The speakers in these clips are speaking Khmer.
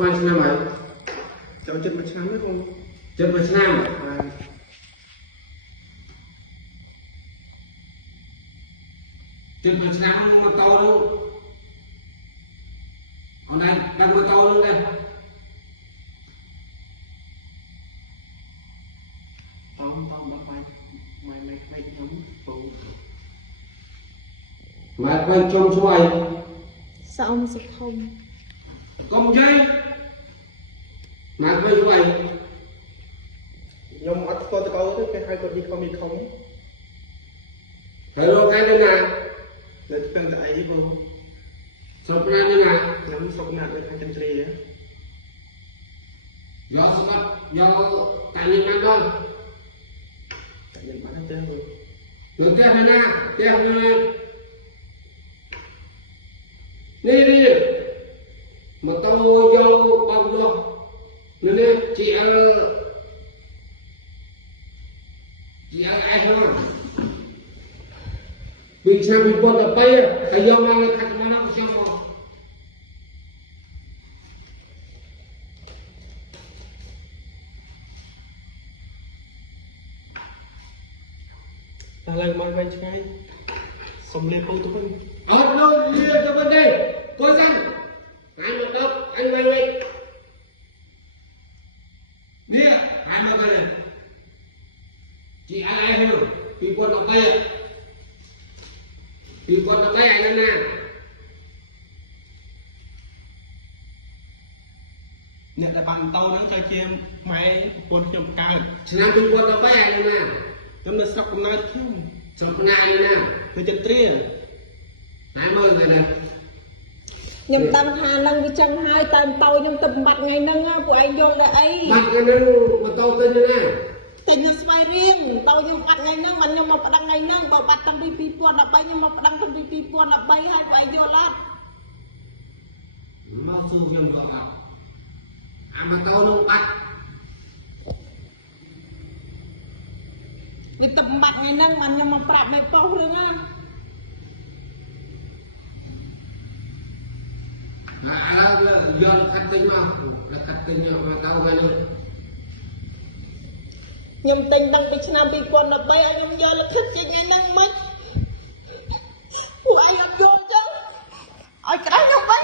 Maiឆ្នាំហើយចូលចិត្តមួយឆ្នាំទេបងចិត្តមួយឆ្នាំចិត្តមួយឆ្នាំមកតោនោះអូនឯងដឹងមកតោនោះទេបងបាក់ម៉ែមិនខ្វែងខ្ញុំបងម៉ែខ្វែងជុំស្វ័យសោមសុភុំកុំយាយម៉ែខ្វែងស្វ័យខ្ញុំអត់ស្គាល់តកោទេគេហៅគាត់នេះខំនេះខំហើយលោកឯងទៅណាលើស្ទឹងតែអីបងស្រុកណាទៅណាខ្ញុំសុកណាស់ដូចខាងចន្ទ្រីយកស្កាត់យកតាញ់ណាដល់តែយើងបានទេបងទៅផ្ទះណាផ្ទះណានេះមកតោយកបងនោះនេះ GL អេសហ្នឹងពីឆ្នាំ2013ហើយយកមកខាត់មកដល់ខ្ញុំមកតែឡើងមកវិញឆ្ងាយសុំលាពូទៅវិញអត់នោះលាទៅវិញទេកូនសាំអញមកដល់អញមកវិញនេះអញមកវិញ GL អេសហ្នឹង2013ពីគាត់ទៅឯណាអ្នកដែលបានតោហ្នឹងទៅជាម៉ែប្រពន្ធខ្ញុំកើតឆ្នាំពីគាត់ទៅឯណាខ្ញុំនៅស្រុកកំណើតខ្ញុំស្រុកណាឯណាទៅចន្ទ្រាតែមើលទៅណាខ្ញុំដឹងថានឹងវាចឹងហើយតែតោខ្ញុំទៅបំបត្តិថ្ងៃហ្នឹងពួកឯងយល់ដែរអីបាត់ថ្ងៃហ្នឹងមកតោទៅណាតែខ្ញុំស្វែងរៀងតោខ្ញុំបាត់ថ្ងៃហ្នឹងមិនខ្ញុំមកប្តឹងថ្ងៃហ្នឹងបើបាត់តាំងពី2013ខ្ញុំមកប្តឹងតាំងពី2013ហើយពួកឯងយល់អត់មកសួរខ្ញុំក៏អត់អាមកតោនោះបាត់វាទៅបំបត្តិថ្ងៃហ្នឹងមិនខ្ញុំមកប្រាប់មេប៉ុស្តិ៍រឿងណាឥឡូវយកកាត់ទិញមកកាត់ទិញមកតោហើយនោះខ្ញុំទិញតាំងពីឆ្នាំ2013ឲ្យខ្ញុំយកលិខិតចេញថ្ងៃហ្នឹងមិនពួកឯងអត់យល់ចឹងឲ្យក្តៅខ្ញុំវិញ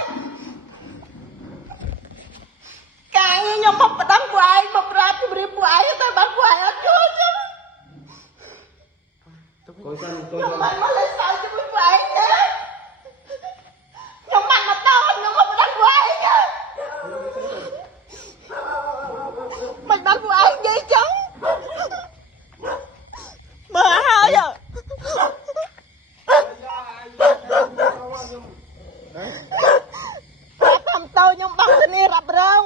កាយខ្ញុំមកប្តឹងពួកឯងមកប្រាប់ជម្រាបពួកឯងតែបើពួកឯងអត់យល់ចឹងកូនសាំខ្ញុំបានមកលេងសើចជាមួយពួកឯងទេខ្ញុំបានមកតោខ្ញុំមកប្តឹងពួកឯងមិនបានពួកឯងនិយាយចឹងមើលហើយតាមតោខ្ញុំបោះគ្នារ៉ាប់រង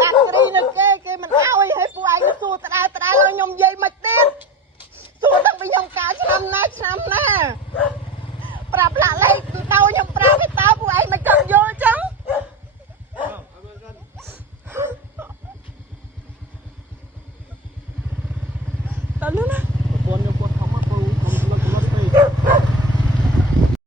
កាត់គ្រីនៅគេមិនអោយឲ្យពួកឯងសួរដដែលឲ្យខ្ញុំនិយាយមិនទៀតសួរតាំងពីខ្ញុំកើតឆ្នាំណាប្រាប់លាក់លេខតោខ្ញុំប្រាប់ទៅតើពួកឯងមិនចង់យល់ចឹងតើលឿនណា